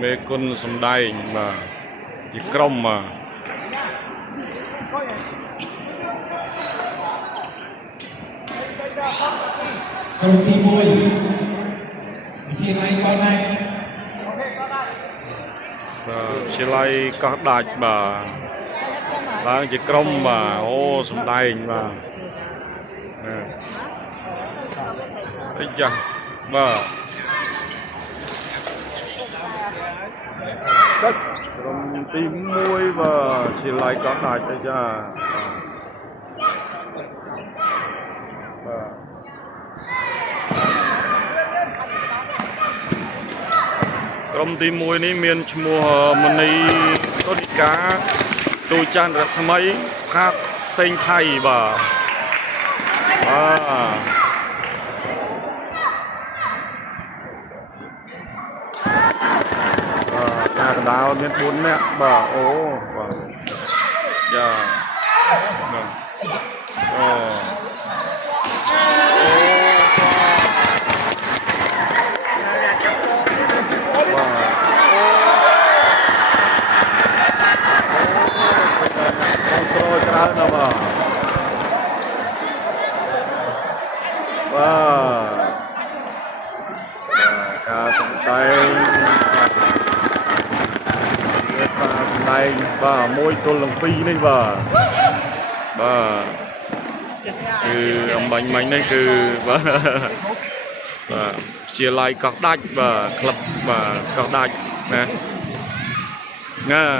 mê côn sầm đai mà chỉ crom mà công ty môi chia này con này chia lại các đại mà đang chỉ crom mà ô sầm đai mà ấy chà mà cách trong tim môi và chỉ lại có đại tới cha trong tim môi này miền mùa mình này có đi cá tôi chan rất mấy khác xanh thay và đào miền bốn mẹ bà ô và dạ control kerana apa? Wah, sampai và môi tôn lòng phi này và cứ bánh bánh này cứ và chia lại các đạch và club và các đạch nè nghe